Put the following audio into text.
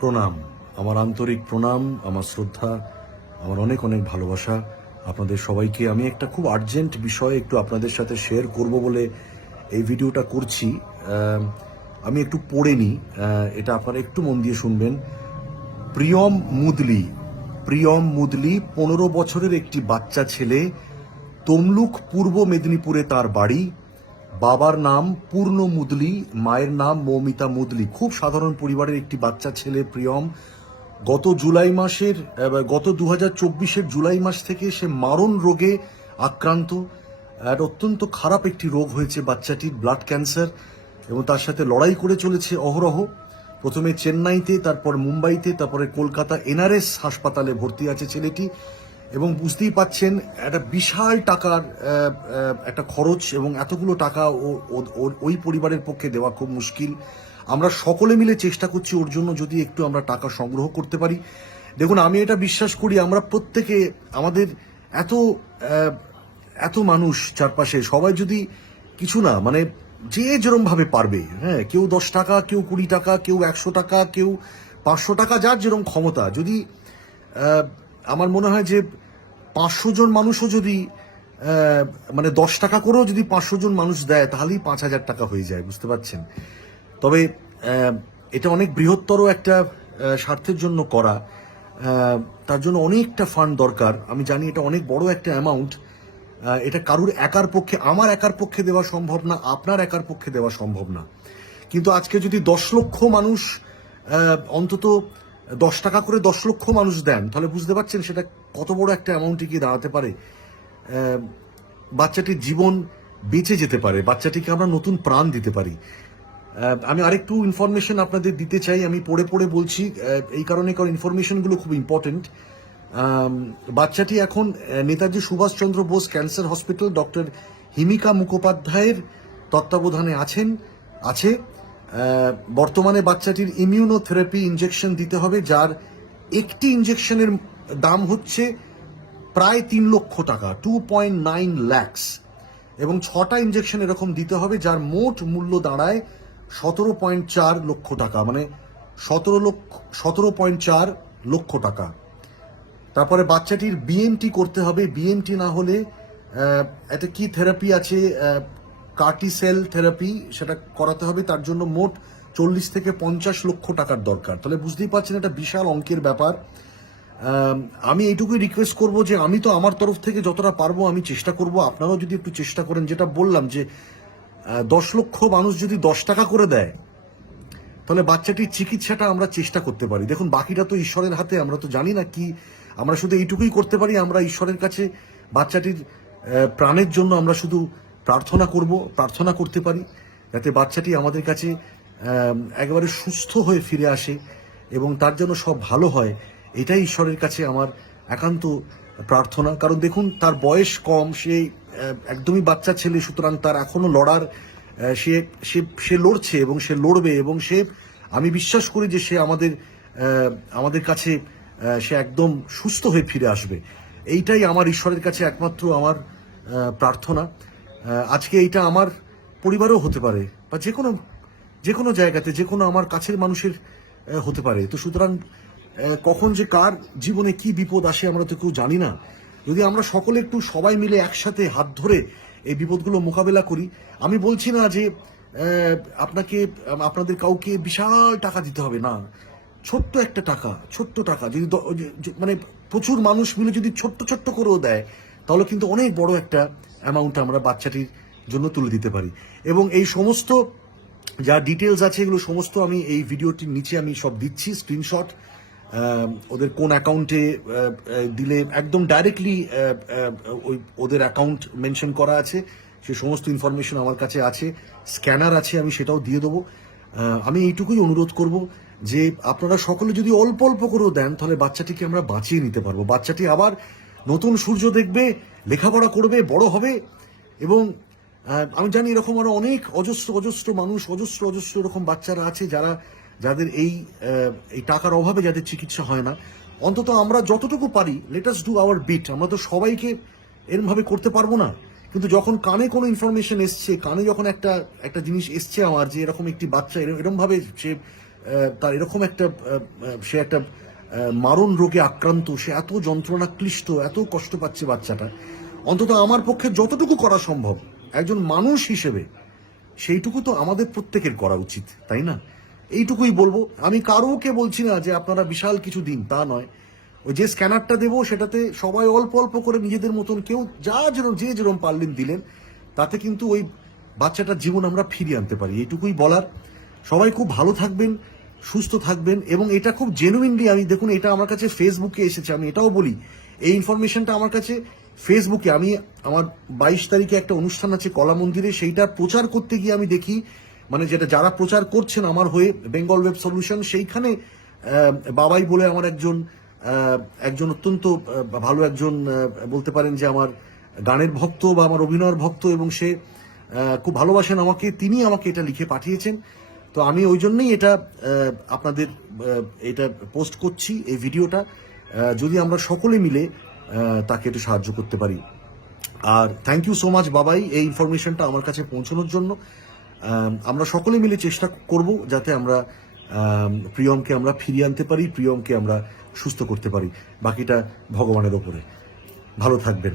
প্রণাম। আমার আন্তরিক প্রণাম, আমার শ্রদ্ধা, আমার অনেক অনেক ভালোবাসা। আপনাদের সবাইকে আমি একটা খুব আর্জেন্ট বিষয় একটু আপনাদের সাথে শেয়ার করব বলে এই ভিডিওটা করছি। আমি একটু পড়ে নিই। এটা আপনারা একটু মন দিয়ে শুনবেন। প্রিয়ম মুদলি। প্রিয়ম মুদলি, পনেরো বছরের একটি বাচ্চা ছেলে, তমলুক পূর্ব মেদিনীপুরে তার বাড়ি। বাবার নাম পূর্ণ মুদলি, মায়ের নাম মৌমিতা মুদলি। খুব সাধারণ পরিবারের একটি বাচ্চা ছেলে, প্রিয়ম। গত জুলাই মাসের গত দু হাজার জুলাই মাস থেকে সে মারণ রোগে আক্রান্ত। আর অত্যন্ত খারাপ একটি রোগ হয়েছে বাচ্চাটির ব্লাড ক্যান্সার এবং তার সাথে লড়াই করে চলেছে অহরহ। প্রথমে চেন্নাইতে, তারপর মুম্বাইতে, তারপরে কলকাতা এনআরএস হাসপাতালে ভর্তি আছে ছেলেটি। এবং বুঝতেই পাচ্ছেন একটা বিশাল টাকার একটা খরচ এবং এতগুলো টাকা ও- ওই পরিবারের পক্ষে দেওয়া খুব মুশকিল। আমরা সকলে মিলে চেষ্টা করছি ওর জন্য যদি একটু আমরা টাকা সংগ্রহ করতে পারি। দেখুন, আমি এটা বিশ্বাস করি, আমরা প্রত্যেকে, আমাদের এত এত মানুষ চারপাশে, সবাই যদি কিছু না মানে যে যেরম ভাবে পারবে হ্যাঁ কেউ দশ টাকা, কেউ কুড়ি টাকা, কেউ একশো টাকা, কেউ পাঁচশো টাকা, যার যেরকম ক্ষমতা, যদি আমার মনে হয় যে পাঁচশো জন মানুষও যদি মানে দশ টাকা করেও যদি পাঁচশো জন মানুষ দেয়, তাহলেই পাঁচ হাজার টাকা হয়ে যায়, বুঝতে পারছেন? তবে এটা অনেক বৃহত্তর একটা স্বার্থের জন্য করা। তার জন্য অনেকটা ফান্ড দরকার। আমি জানি এটা অনেক বড় একটা অ্যামাউন্ট এটা কারুর একার পক্ষে, আমার একার পক্ষে দেওয়া সম্ভব না, আপনার একার পক্ষে দেওয়া সম্ভব না। কিন্তু আজকে যদি দশ লক্ষ মানুষ অন্তত দশ টাকা করে দশ লক্ষ মানুষ দেন, তাহলে বুঝতে পারছেন সেটা কত বড় একটা অ্যামাউন্টে গিয়ে দাঁড়াতে পারে। বাচ্চাটির জীবন বেঁচে যেতে পারে, বাচ্চাটিকে আমরা নতুন প্রাণ দিতে পারি। আমি আরেকটু ইনফরমেশন আপনাদের দিতে চাই, আমি পড়ে পড়ে বলছি এই কারণে কারণ ইনফরমেশনগুলো খুব ইম্পর্টেন্ট বাচ্চাটি এখন Netaji Subhas Chandra Bose cancer hospital doctor Himika মুখোপাধ্যায়ের তত্ত্বাবধানে আছেন, আছে। বর্তমানে বাচ্চাটির ইমিউনোথেরাপি ইনজেকশন দিতে হবে, যার একটি ইনজেকশনের দাম হচ্ছে প্রায় তিন লক্ষ টাকা টু পয়েন্ট নাইন ল্যাক্স এবং ছটা ইনজেকশন এরকম দিতে হবে, যার মোট মূল্য দাঁড়ায় সতেরো পয়েন্ট চার লক্ষ টাকা মানে সতেরো লক্ষ, সতেরো পয়েন্ট চার লক্ষ টাকা। তারপরে বাচ্চাটির বিএমটি করতে হবে বিএমটি না হলে একটা কি থেরাপি আছে কার্টিসেল থেরাপি সেটা করাতে হবে, তার জন্য মোট চল্লিশ থেকে পঞ্চাশ লক্ষ টাকার দরকার। তাহলে বুঝতেই পারছেন এটা বিশাল অঙ্কের ব্যাপার। আমি এইটুকুই রিকোয়েস্ট করব যে আমি তো আমার তরফ থেকে যতটা পারব আমি চেষ্টা করব। আপনারাও যদি একটু চেষ্টা করেন, যেটা বললাম যে দশ লক্ষ মানুষ যদি দশ টাকা করে দেয়, তাহলে বাচ্চাটির চিকিৎসাটা আমরা চেষ্টা করতে পারি। দেখুন, বাকিটা তো ঈশ্বরের হাতে, আমরা তো জানি না কি, আমরা শুধু এইটুকুই করতে পারি, আমরা ঈশ্বরের কাছে বাচ্চাটির প্রাণের জন্য আমরা শুধু প্রার্থনা করব, প্রার্থনা করতে পারি, যাতে বাচ্চাটি আমাদের কাছে একেবারে সুস্থ হয়ে ফিরে আসে এবং তার জন্য সব ভালো হয়, এটাই ঈশ্বরের কাছে আমার একান্ত প্রার্থনা। কারণ দেখুন, তার বয়স কম, সে একদমই বাচ্চা ছেলে, সুতরাং তার এখনও লড়ার সে সে সে লড়ছে এবং সে লড়বে এবং সে, আমি বিশ্বাস করি যে সে আমাদের আমাদের কাছে সে একদম সুস্থ হয়ে ফিরে আসবে। এইটাই আমার ঈশ্বরের কাছে একমাত্র আমার প্রার্থনা। আজকে এইটা আমার পরিবারও হতে পারে বা যে কোনো যে কোনো জায়গাতে, যে কোনো আমার কাছের মানুষের হতে পারে। তো সুতরাং কখন যে কার জীবনে কি বিপদ আসে আমরা তো কেউ জানি না। যদি আমরা সকলে একটু সবাই মিলে একসাথে হাত ধরে এই বিপদগুলো মোকাবেলা করি, আমি বলছি না যে আপনাকে, আপনাদের কাউকে বিশাল টাকা দিতে হবে, না। ছোট্ট একটা টাকা, ছোট্ট টাকা। যদি মানে প্রচুর মানুষ মিলে যদি ছোট্ট ছোট্ট করেও দেয় তাহলে কিন্তু অনেক বড় একটা অ্যামাউন্ট আমরা বাচ্চাটির জন্য তুলে দিতে পারি। এবং এই সমস্ত যা ডিটেলস আছে, এগুলো সমস্ত আমি এই ভিডিওটির নিচে আমি সব দিচ্ছি স্ক্রিনশট ওদের কোন অ্যাকাউন্টে দিলে একদম ডাইরেক্টলি ওই ওদের অ্যাকাউন্ট মেনশন করা আছে। সে সমস্ত ইনফরমেশন আমার কাছে আছে স্ক্যানার আছে, আমি সেটাও দিয়ে দেবো। আমি এইটুকুই অনুরোধ করব যে আপনারা সকলে যদি অল্প অল্প করেও দেন, তাহলে বাচ্চাটিকে আমরা বাঁচিয়ে নিতে পারব। বাচ্চাটি আবার নতুন সূর্য দেখবে, লেখাপড়া করবে, বড় হবে। এবং আমি জানি এরকম আরও অনেক অজস্র অজস্র মানুষ, অজস্র অজস্র এরকম বাচ্চারা আছে যারা, যাদের এই এই টাকার অভাবে যাদের চিকিৎসা হয় না। অন্তত আমরা যতটুকু পারি লেটাস ডু আওয়ার বিট আমরা তো সবাইকে এরম ভাবে করতে পারব না। কিন্তু যখন কানে কোনো ইনফরমেশন এসছে, কানে যখন একটা একটা জিনিস এসছে আমার যে এরকম একটি বাচ্চা এরম ভাবে সে তার এরকম একটা সে একটা মারণ রোগে আক্রান্ত, সে এত যন্ত্রণা ক্লিষ্ট এত কষ্ট পাচ্ছে বাচ্চাটা। অন্তত আমার পক্ষে যতটুকু করা সম্ভব, একজন মানুষ হিসেবে, সেইটুকু তো আমাদের প্রত্যেকের করা উচিত, তাই না? এইটুকুই বলব। আমি কারোকে বলছি না যে আপনারা বিশাল কিছু দিন, তা নয়। ওই যে স্ক্যানারটা দেবো, সেটাতে সবাই অল্প অল্প করে নিজেদের মতন কেউ যা যেরকম যে যেরকম পারলেন দিলেন, তাতে কিন্তু ওই বাচ্চাটার জীবন আমরা ফিরিয়ে আনতে পারি, এইটুকুই বলার। সবাই খুব ভালো থাকবেন। সুস্থ থাকবেন এবং এটা খুব জেনুইনলি আমি, দেখুন, এটা আমার কাছে ফেসবুকে এসেছে, আমি এটাও বলি। এই ইনফরমেশনটা আমার কাছে ফেসবুকে আমি আমার বাইশ তারিখে একটা অনুষ্ঠান আছে কলা মন্দিরে সেইটা প্রচার করতে গিয়ে আমি দেখি মানে যেটা যারা প্রচার করছেন আমার হয়ে বেঙ্গল ওয়েব সলিউশন সেইখানে বাবাই বলে আমার একজন একজন অত্যন্ত ভালো একজন বলতে পারেন যে আমার গানের ভক্ত বা আমার অভিনয়ের ভক্ত এবং সে খুব ভালোবাসেন আমাকে তিনি আমাকে এটা লিখে পাঠিয়েছেন। তো আমি ওই জন্যই এটা আপনাদের এটা পোস্ট করছি এই ভিডিওটা। যদি আমরা সকলে মিলে তাকে একটু সাহায্য করতে পারি। আর thank you so much Babai এই ইনফরমেশনটা আমার কাছে পৌঁছানোর জন্য। আমরা সকলে মিলে চেষ্টা করব যাতে আমরা প্রিয়মকে আমরা ফিরিয়ে আনতে পারি, প্রিয়মকে আমরা সুস্থ করতে পারি। বাকিটা ভগবানের ওপরে। ভালো থাকবেন।